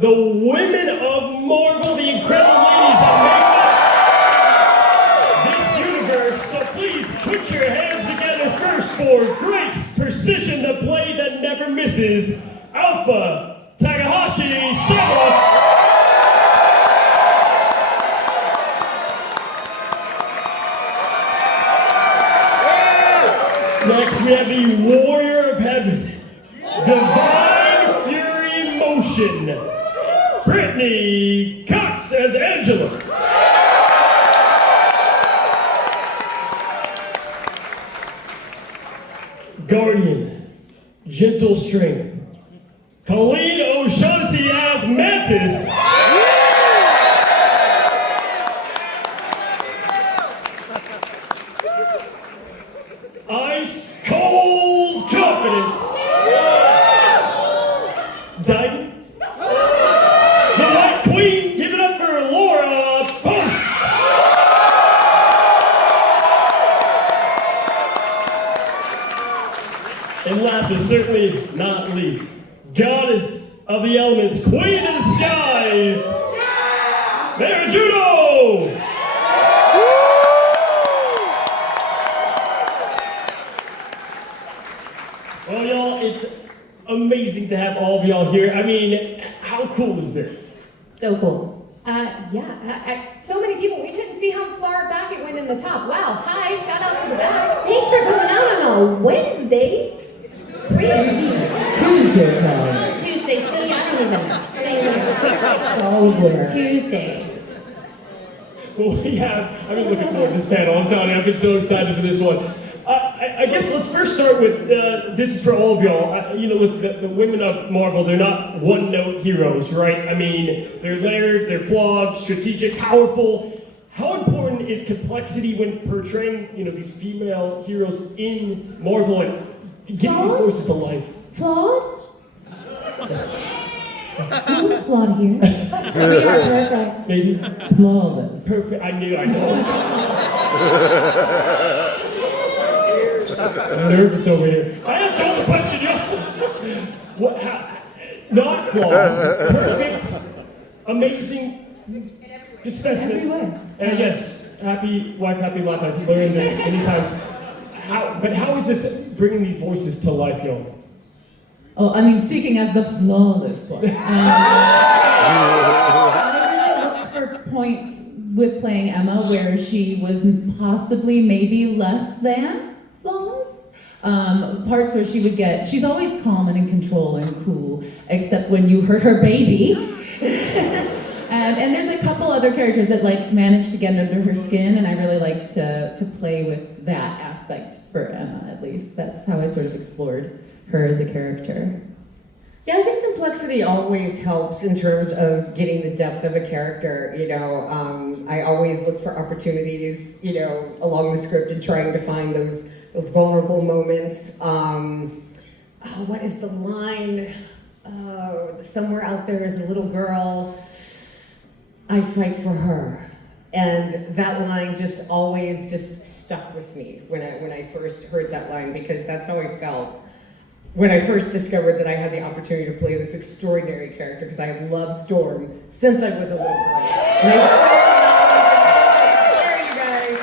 the women of Marvel, the incredible ladies that make up this universe. So please put your hands together first for grace, precision, the play that never misses, Alpha, Takahashi, Psylocke. Next, we have the Warrior of Heaven, Divine Fury Motion, Brittany Cox as Angela. Guardian, Gentle Strength, Colleen O'Shaughnessy as Mantis. Ice Cold Confidence. Titan. The White Queen, give it up for Laura Post. And last but certainly not least, Goddess of the Elements, Queen of the Skies, Mary Juno. Well, y'all, it's amazing to have all of y'all here. I mean, how cool is this? So cool. So many people, we couldn't see how far back it went in the top. Wow, hi, shout out to the back. Thanks for coming out on a Wednesday. Crazy. Tuesday time. Oh, Tuesday, see, I don't even know. Oh, dear. Tuesday. Well, we have, I've been looking forward to this panel. I'm telling you, I've been so excited for this one. I guess let's first start with, this is for all of y'all. Listen, the women of Marvel, they're not one-note heroes, right? I mean, they're layered, they're flawed, strategic, powerful. How important is complexity when portraying, these female heroes in Marvel and giving these voices to life? Flawed? Who's flawed here? We are perfect. Maybe? Flawless. Perfect, I know. I'm nervous over here. I asked y'all the question, not flawed, perfect, amazing, just specimen. Everywhere. And yes, happy wife, happy life. I've learned this many times. How is this bringing these voices to life, y'all? Oh, I mean, speaking as the flawless one. I really looked for points with playing Emma where she was possibly maybe less than flawless. Parts where she would she's always calm and in control and cool, except when you hurt her baby. And there's a couple other characters that managed to get under her skin, and I really liked to play with that aspect for Emma, at least. That's how I sort of explored her as a character. Yeah, I think complexity always helps in terms of getting the depth of a character. I always look for opportunities, along the script and trying to find those vulnerable moments. What is the line? Somewhere out there is a little girl. I fight for her. And that line just always stuck with me when I first heard that line, because that's how I felt when I first discovered that I had the opportunity to play this extraordinary character, because I have loved Storm since I was a little girl. And I still love you guys.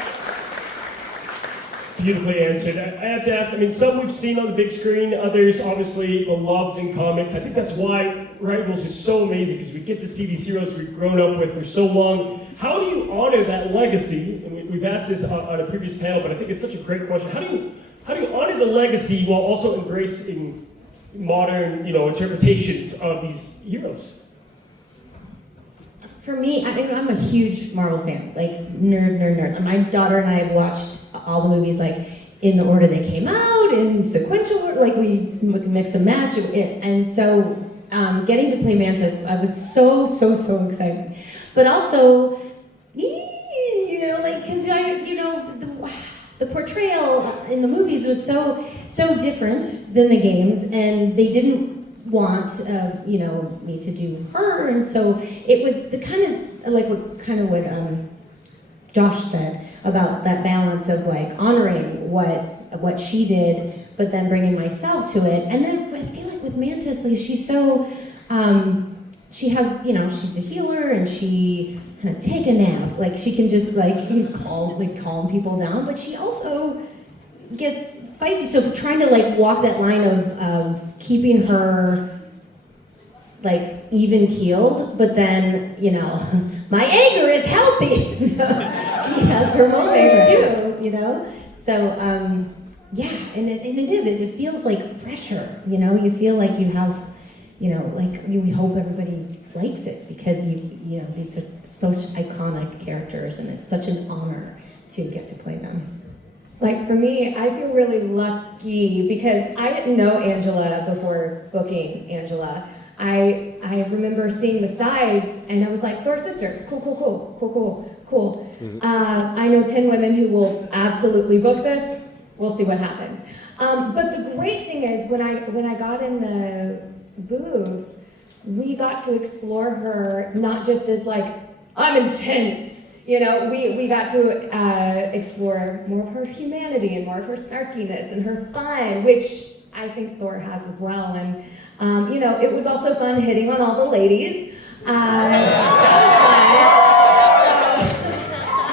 Beautifully answered. I have to ask, some we've seen on the big screen, others obviously beloved in comics. I think that's why Rivals is so amazing, because we get to see these heroes we've grown up with for so long. How do you honor that legacy? And we've asked this on a previous panel, but I think it's such a great question. How do you honor the legacy while also embracing modern, interpretations of these heroes? For me, I'm a huge Marvel fan, nerd. My daughter and I have watched all the movies in the order they came out, in sequential, we mix and match, and so getting to play Mantis, I was so excited. But also, because the portrayal in the movies was so different than the games, and they didn't want me to do her, and so it was the kind of what Josh said about that balance of honoring what she did, but then bringing myself to it. And then I feel like with Mantis, she's so she has, she's a healer and she take a nap. Like she can just calm people down, but she also gets feisty. So trying to walk that line of keeping her even keeled, but then my anger is healthy. So she has her moments too, So yeah, and it is. It feels like pressure. You feel like you have. We hope everybody likes it because these are such iconic characters and it's such an honor to get to play them. Like for me, I feel really lucky because I didn't know Angela before booking Angela. I remember seeing the sides and I was like, Thor's sister, cool. I know 10 women who will absolutely book this. We'll see what happens. But the great thing is when I got in the booth, we got to explore her not just as I'm intense, we got to explore more of her humanity and more of her snarkiness and her fun, which I think Thor has as well. And it was also fun hitting on all the ladies. That was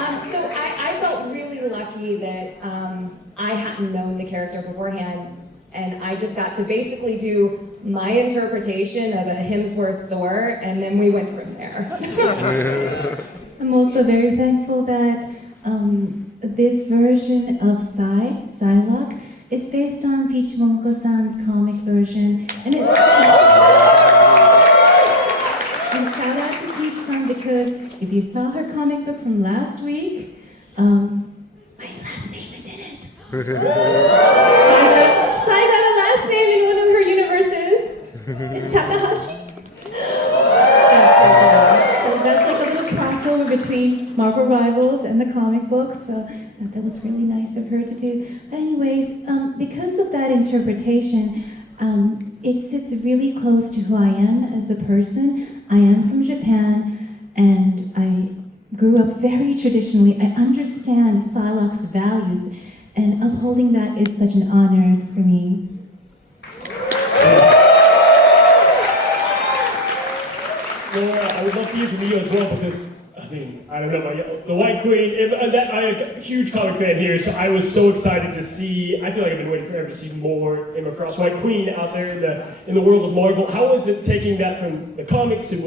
fun. So I felt really lucky that I hadn't known the character beforehand. And I just got to basically do my interpretation of a Hemsworth Thor, and then we went from there. I'm also very thankful that this version of Psylocke, is based on Peach Momoko-san's comic version, and it's and shout out to Peach-san because if you saw her comic book from last week, my last name is in it. Sai got a last name in one of her universes. It's Takahashi. So that's a little crossover between Marvel Rivals and the comic books. So that was really nice of her to do. But anyways, because of that interpretation, it sits really close to who I am as a person. I am from Japan, and I grew up very traditionally. I understand Psylocke's values, and upholding that is such an honor for me. Laura, I would love to hear from you as well because, I don't know, the White Queen, I'm a huge comic fan here, so I was so excited to see, I feel like I've been waiting forever to see more Emma Frost, White Queen out there in the world of Marvel. How is it taking that from the comics and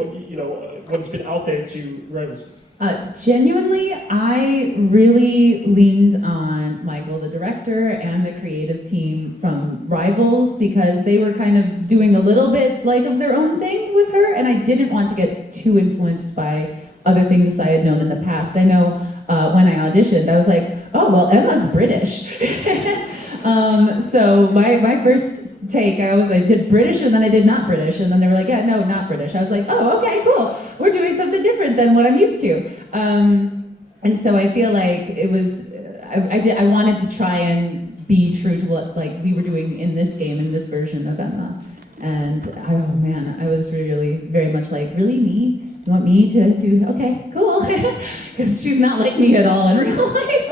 what's been out there to writers? Genuinely, I really leaned on Michael, the director, and the creative team from Rivals because they were kind of doing a little bit of their own thing with her, and I didn't want to get too influenced by other things I had known in the past. I know when I auditioned, I was like, oh, well, Emma's British. So my first take, I did British and then I did not British, and then they were like, yeah, no, not British. I was like, oh, okay, cool. We're doing something different than what I'm used to. And so I feel like it was, I wanted to try and be true to what we were doing in this game, in this version of Emma. And oh man, I was really very much really me? You want me to do, okay, cool. Because she's not like me at all in real life.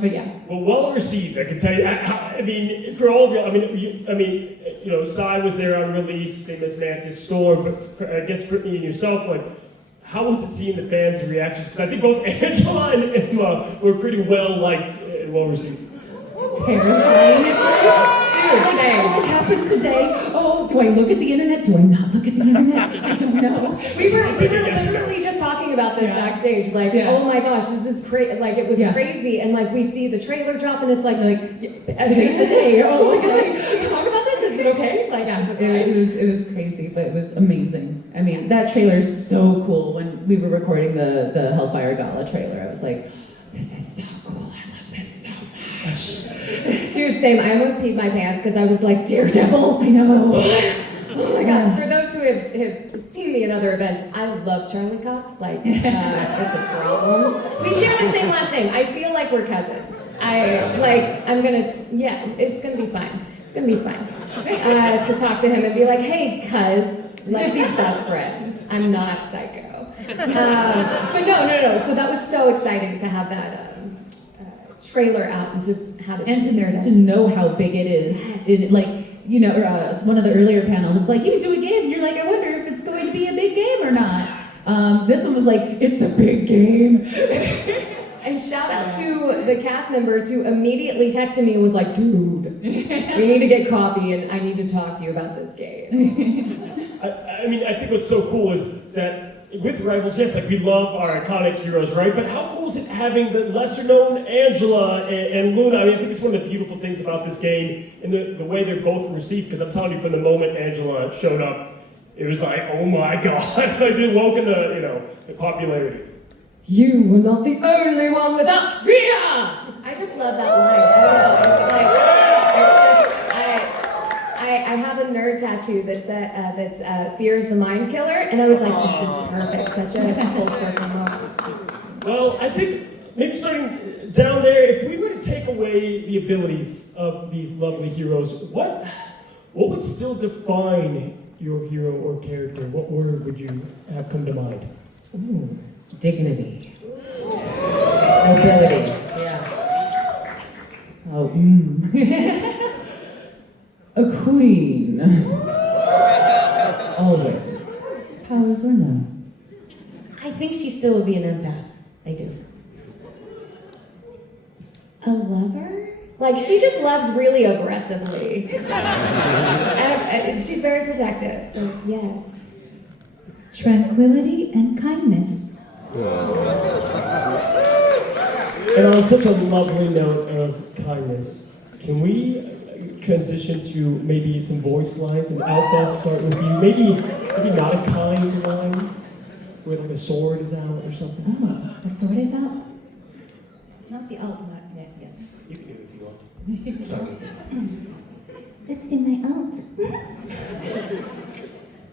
But yeah. Well received, I can tell you. I mean, for all of you, Sai was there on release, same as Mantis Store, but I guess Brittany and yourself, how was it seeing the fans' reactions? Because I think both Angela and Emma were pretty well liked and well received. Terrifying at first. Dude, same. What happened today? Oh, do I look at the internet? Do I not look at the internet? I don't know. We were literally just talking about this backstage, oh my gosh, this is crazy. It was crazy, and we see the trailer drop, and it's today's the day. Oh my god, can we talk about this? Is it okay? It was crazy, but it was amazing. I mean, that trailer is so cool. When we were recording the Hellfire Gala trailer, I was like, this is so cool. I love this so much. Dude, same. I almost peed my pants because I was like, Daredevil. I know. Oh my god. For those who have seen me at other events, I love Charlie Cox. It's a problem. We share the same last name. I feel like we're cousins. It's gonna be fine. It's gonna be fine. To talk to him and be like, hey, cuz, let's be best friends. I'm not psycho. But no. So that was so exciting to have that trailer out and to have it to know how big it is. Yes. One of the earlier panels, it's you do a game, and you're like, I wonder if it's going to be a big game or not. This one was like, it's a big game. And shout out to the cast members who immediately texted me and was like, dude, we need to get coffee and I need to talk to you about this game. I mean, I think what's so cool is that with Rivals, yes, like we love our iconic heroes, right? But how cool is it having the lesser known Angela and Luna? I mean, I think it's one of the beautiful things about this game and the way they're both received, because I'm telling you, from the moment Angela showed up, it was like, oh my God, like they woken the popularity. You were not the only one without fear! I just love that line. I have a nerd tattoo that's fear is the mind killer, and I was like, this is perfect, such a full circle moment. Well, I think maybe starting down there, if we were to take away the abilities of these lovely heroes, what would still define your hero or character? What word would you have come to mind? Ooh, dignity. Nobility. Yeah. Oh, a queen. Always. Powers or none. I think she still would be an empath. I do. A lover? Like, she just loves really aggressively. She's very protective, so yes. Tranquility and kindness. And on such a lovely note of kindness, can we transition to maybe some voice lines? And Alpha, start with you. Maybe not a kind line, where like a sword is out or something. Oh, the sword is out? Not the out, not yet. You can do it if you want. Sorry. Let's do my out.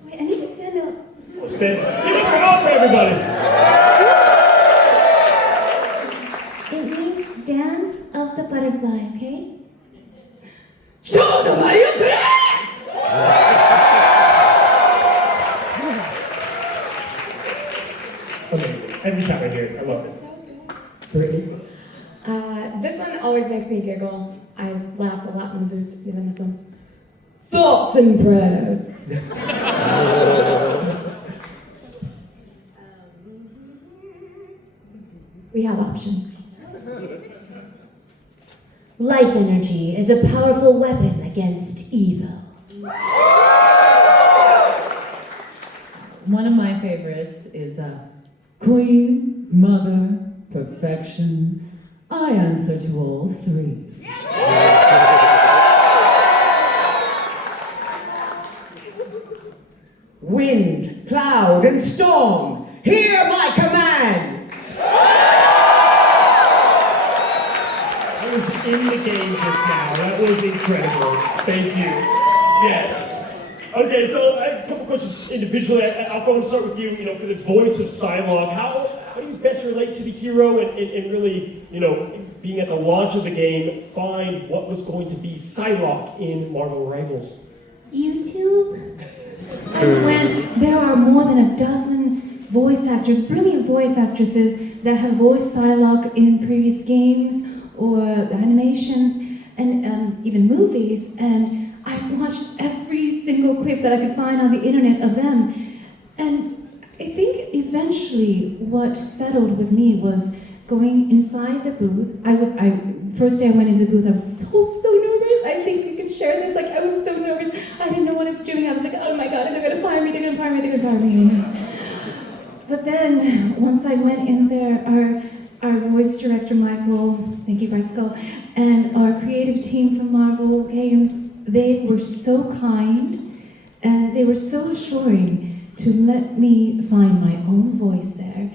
Wait, I need to stand up. Stand. Give it for all for everybody. It means dance of the butterfly, okay? Amazing. Every time I hear it, I love it. Brittany? This one always makes me giggle. I laughed a lot in the booth given this one. Thoughts and prayers. We have options. Life energy is a powerful weapon against evil. One of my favorites is Queen, Mother, Perfection. I answer to all three. Wind, cloud, and storm, hear my command! I was in the game just now. That was incredible. Thank you. Yes. Okay, so I have a couple questions individually. I'll go and start with you. For the voice of Psylocke, how do you best relate to the hero and really, being at the launch of the game, find what was going to be Psylocke in Marvel Rivals? YouTube? And when there are more than a dozen voice actors, brilliant voice actresses that have voiced Psylocke in previous games or animations and even movies, and I watched every single clip that I could find on the internet of them. And I think eventually what settled with me was going inside the booth. First day I went into the booth, I was so nervous. I think you can share this. I was so nervous. I didn't know what I was doing. I was like, oh my God, they're gonna fire me, they're gonna fire me, they're gonna fire me. But then, once I went in there, our voice director, Michael, thank you, Bright Skull, and our creative team from Marvel Games, they were so kind, and they were so assuring to let me find my own voice there.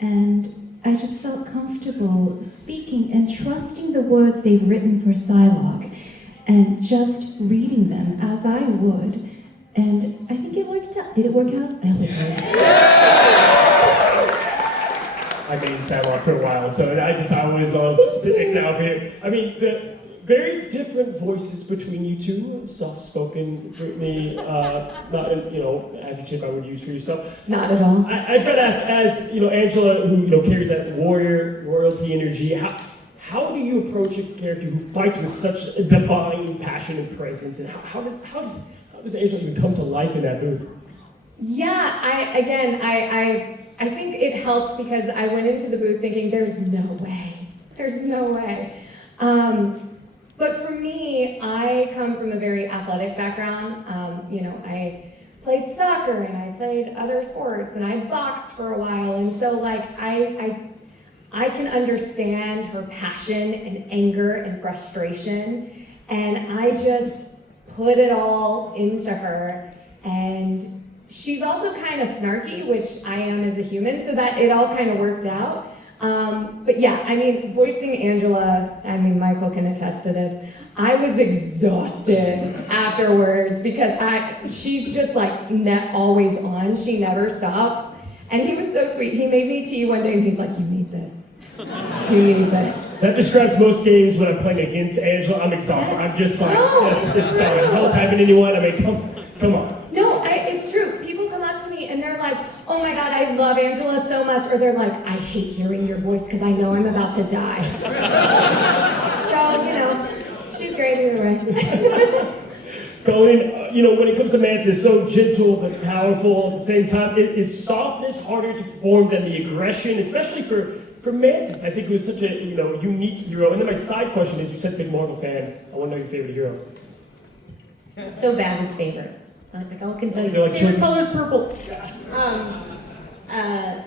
And I just felt comfortable speaking and trusting the words they'd written for Psylocke, and just reading them as I would. And I think it worked out. Did it work out? I hope it did. I made Psylocke for a while, so I always love sitting next to Alpha here. I mean, the very different voices between you two, soft-spoken, Brittany, not an adjective I would use for yourself. Not at all. I've got to ask, as Angela, who carries that royalty energy, how do you approach a character who fights with such a divine passion and presence, and how does Angela even come to life in that movie? Yeah, I think it helped because I went into the booth thinking, there's no way. But for me, I come from a very athletic background. I played soccer and I played other sports and I boxed for a while, and so like I can understand her passion and anger and frustration, and I just put it all into her. And she's also kind of snarky, which I am as a human, so that it all kind of worked out. But yeah, I mean, voicing Angela, I mean, Michael can attest to this. I was exhausted afterwards because she's just like always on. She never stops. And he was so sweet. He made me tea one day and he's like, you need this. You need this. That describes most games when I'm playing against Angela. I'm exhausted. I'm just like, this not what hell's happening to anyone. I mean, come on. No, it's true. People come up to me and they're like, oh my God, I love Angela so much. Or they're like, I hate hearing your voice because I know I'm about to die. So, she's great either way. Colleen, when it comes to Mantis, so gentle but powerful at the same time, is softness harder to perform than the aggression, especially for Mantis? I think it was such a unique hero. And then my side question is, you're such a big Marvel fan. I want to know your favorite hero. So bad with favorites. Like I can tell you, They're like favorite color's purple. I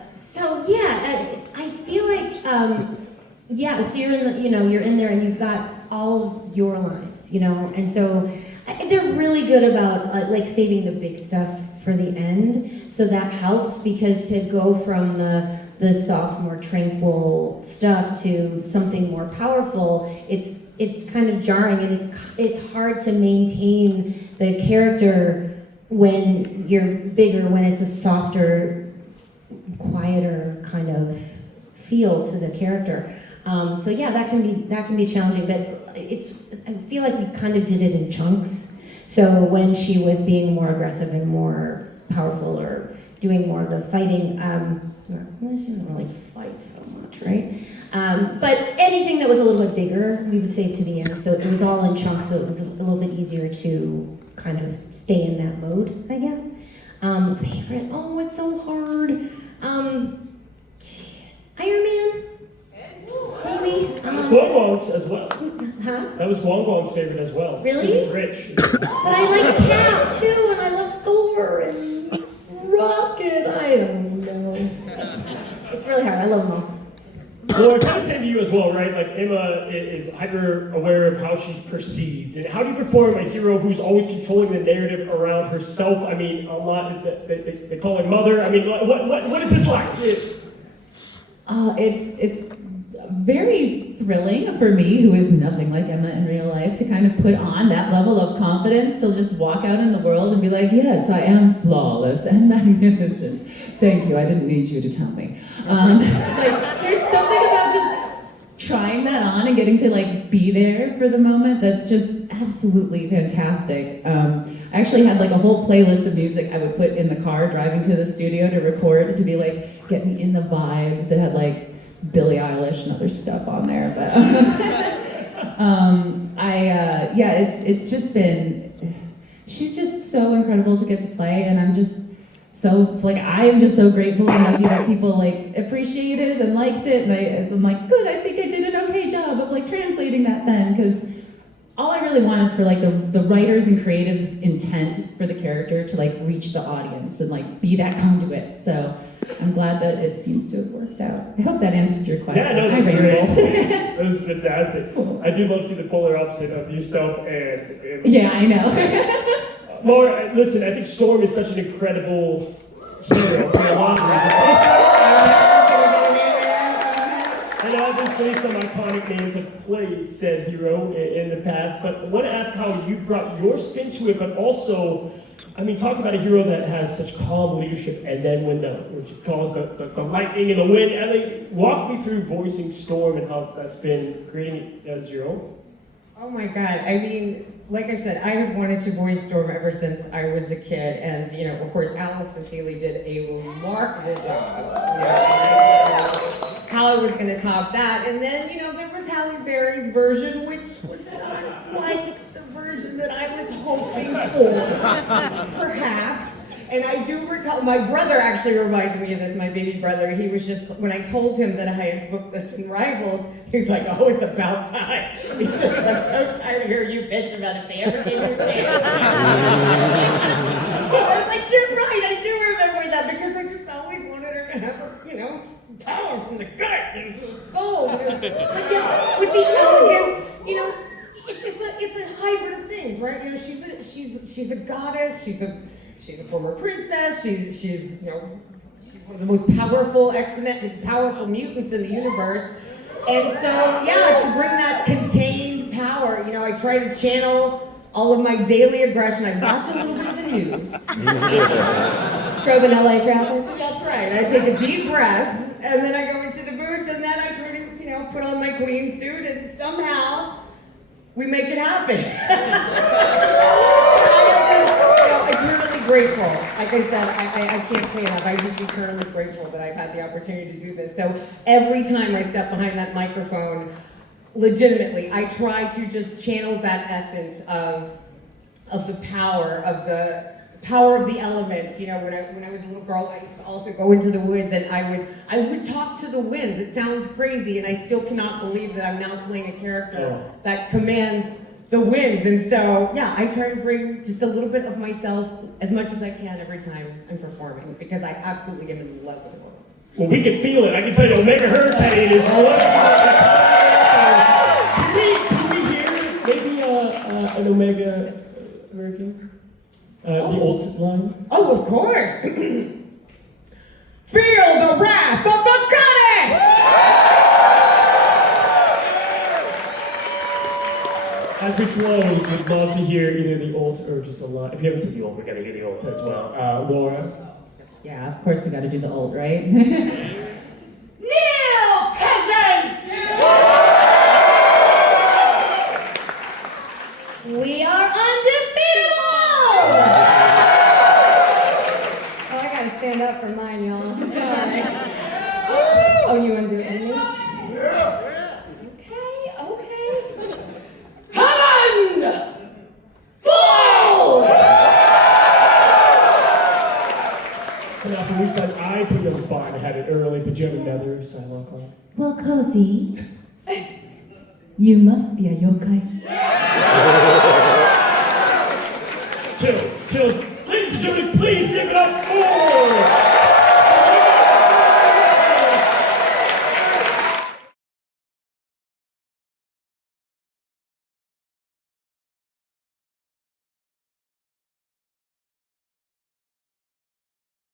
feel like, so you're in there and you've got all of your lines, and so they're really good about like saving the big stuff for the end. So that helps because to go from the soft, more tranquil stuff to something more powerful, it's kind of jarring, and it's hard to maintain the character when you're bigger, when it's a softer, quieter kind of feel to the character. That can be challenging, but I feel like we kind of did it in chunks. So when she was being more aggressive and more powerful or doing more of the fighting, she didn't really fight so much, right? But anything that was a little bit bigger, we would save to the end. So it was all in chunks, so it was a little bit easier to kind of stay in that mode, I guess. Favorite? Oh, it's so hard. Iron Man? Maybe. That was Wong Wong's as well. Huh? That was Wong Wong's favorite as well. Really? He's rich. But I like Cap too, and I love Thor and Rocket. I don't know. It's really hard. I love them all. Well, I kind of say to you as well, right? Like Emma is hyper aware of how she's perceived, and how do you perform a hero who's always controlling the narrative around herself? I mean, a lot they call her mother. I mean, what is this like? It's very thrilling for me, who is nothing like Emma in real life, to kind of put on that level of confidence to just walk out in the world and be like, yes, I am flawless and magnificent. Thank you, I didn't need you to tell me. There's something about just trying that on and getting to be there for the moment that's just absolutely fantastic. I actually had a whole playlist of music I would put in the car driving to the studio to record to be get me in the vibes. It had Billie Eilish and other stuff on there, but it's just been, she's just so incredible to get to play, and I'm just so I'm just so grateful and lucky that people appreciated it and liked it, and I'm good, I think I did an okay job of translating that then, because all I really want is for the writers and creatives' intent for the character to reach the audience and be that conduit. So I'm glad that it seems to have worked out. I hope that answered your question. Yeah, no, that was great. That was fantastic. Cool. I do love to see the polar opposite of yourself and yeah, I know. Laura, listen, I think Storm is such an incredible hero for a lot of reasons. And obviously some iconic names have played said hero in the past, but I want to ask how you brought your spin to it, but also, talk about a hero that has such calm leadership, and then when she calls the lightning and the wind, walk me through voicing Storm and how that's been creating it as your own. Oh my God, like I said, I have wanted to voice Storm ever since I was a kid, and of course, Allison Seeley did a remarkable job. How I was going to top that, and then there was Halle Berry's version, which was not quite the version that I was hoping for, perhaps. And I do recall, my brother actually reminded me of this, my baby brother. He was just, when I told him that I had booked this in Rivals, he was like, oh, it's about time. He said, I'm so tired of hearing you bitch about it. They ever gave you a chance. I was like, you're right, I do remember that because I just always wanted her to have, some power from the gut, the soul. But yeah, with the elegance, it's a hybrid of things, right? She's a goddess. She's a former princess. She's one of the most powerful mutants in the universe. And so, yeah, to bring that contained power, I try to channel all of my daily aggression. I watch a little bit of the news. Drove in LA traffic. That's right. I take a deep breath, and then I go into the booth, and then I try to, put on my queen suit, and somehow we make it happen. I am just, eternally grateful. Like I said, I can't say enough. I'm just eternally grateful that I've had the opportunity to do this. So every time I step behind that microphone, legitimately, I try to just channel that essence of the power of the elements. When I was a little girl, I used to also go into the woods and I would talk to the winds. It sounds crazy, and I still cannot believe that I'm now playing a character that commands the winds. And so, yeah, I try to bring just a little bit of myself as much as I can every time I'm performing, because I absolutely am in love with the world. Well, we can feel it. I can tell you, Omega Hurricane is Can we hear maybe an Omega Hurricane? The old line? Oh, of course! Feel the wrath of the goddess! As we close, we'd love to hear either the alt or just a line. If you haven't seen the alt, we gotta hear the alt as well. Laura? Yeah, of course we gotta do the alt, right? Kneel, peasants! We are undefeatable! Oh, I gotta stand up for mine, y'all. Sorry. Oh, you want to do it in me? Okay. Heaven! Fall! I put you on the spot and I had it early, but do you have another Psylocke line? Well, Cozy, you must be a yokai.